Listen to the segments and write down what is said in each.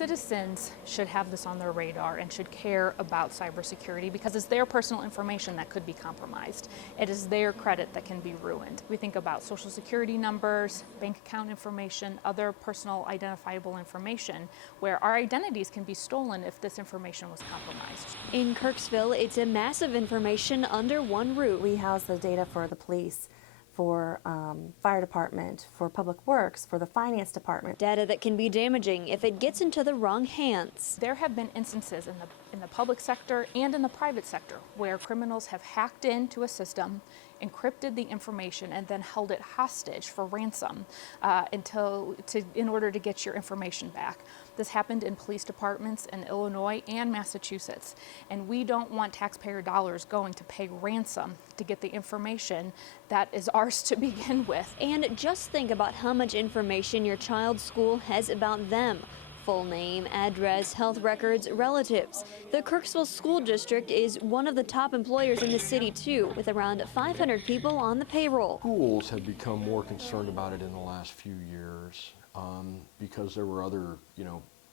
Citizens should have this on their radar and should care about cybersecurity because it's their personal information that could be compromised. It is their credit that can be ruined. We think about social security numbers, bank account information, other personal identifiable information where our identities can be stolen if this information was compromised. In Kirksville, it's a massive information under one roof. We house the data for the police, for fire department, for public works, for the finance department. Data that can be damaging if it gets into the wrong hands. There have been instances in the public sector and in the private sector where criminals have hacked into a system, encrypted the information, and then held it hostage for ransom in order to get your information back. This happened in police departments in Illinois and Massachusetts, and we don't want taxpayer dollars going to pay ransom to get the information that is ours to begin with. And just think about how much information your child's school has about them. Full name, address, health records, relatives. The Kirksville School District is one of the top employers in the city too, with around 500 people on the payroll. Schools have become more concerned about it in the last few years because there were other,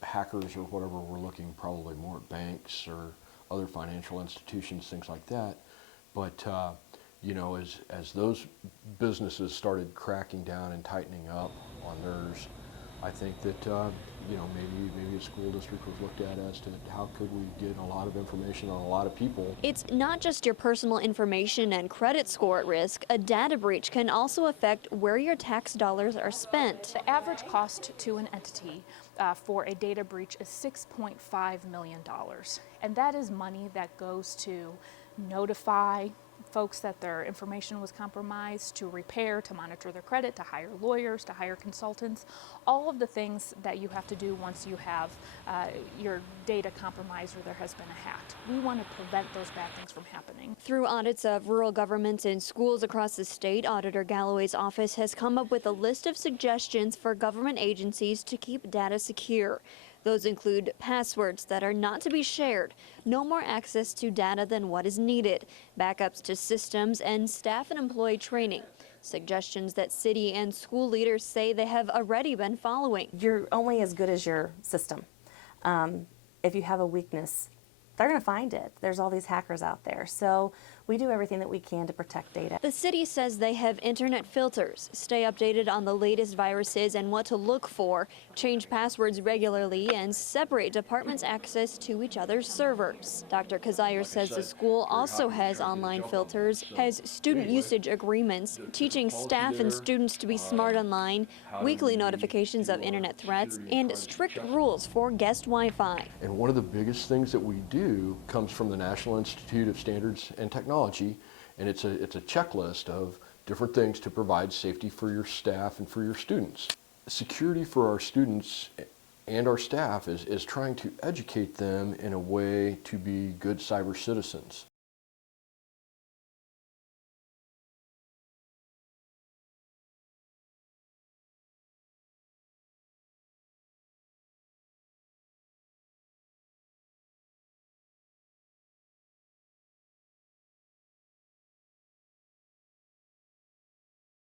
hackers or whatever were looking probably more at banks or other financial institutions, things like that. But as those businesses started cracking down and tightening up on theirs, I think that maybe a school district was looked at as to how could we get a lot of information on a lot of people. It's not just your personal information and credit score at risk. A data breach can also affect where your tax dollars are spent. The average cost to an entity for a data breach is $6.5 million. And that is money that goes to notify folks that their information was compromised, to repair, to monitor their credit, to hire lawyers, to hire consultants, all of the things that you have to do once you have your data compromised or there has been a hack. We want to prevent those bad things from happening. Through audits of rural governments and schools across the state, Auditor Galloway's office has come up with a list of suggestions for government agencies to keep data secure. Those include passwords that are not to be shared, no more access to data than what is needed, backups to systems, and staff and employee training. Suggestions that city and school leaders say they have already been following. You're only as good as your system. If you have a weakness, they're going to find it. There's all these hackers out there. So we do everything that we can to protect data. The city says they have internet filters, stay updated on the latest viruses and what to look for, change passwords regularly, and separate departments' access to each other's servers. Dr. Kazire says the school also has online filters, has student usage agreements, teaching staff and students to be smart online, weekly notifications of internet threats, and strict rules for guest Wi-Fi. And one of the biggest things that we do comes from the National Institute of Standards and Technology, and it's a checklist of different things to provide safety for your staff and for your students. Security for our students and our staff is trying to educate them in a way to be good cyber citizens.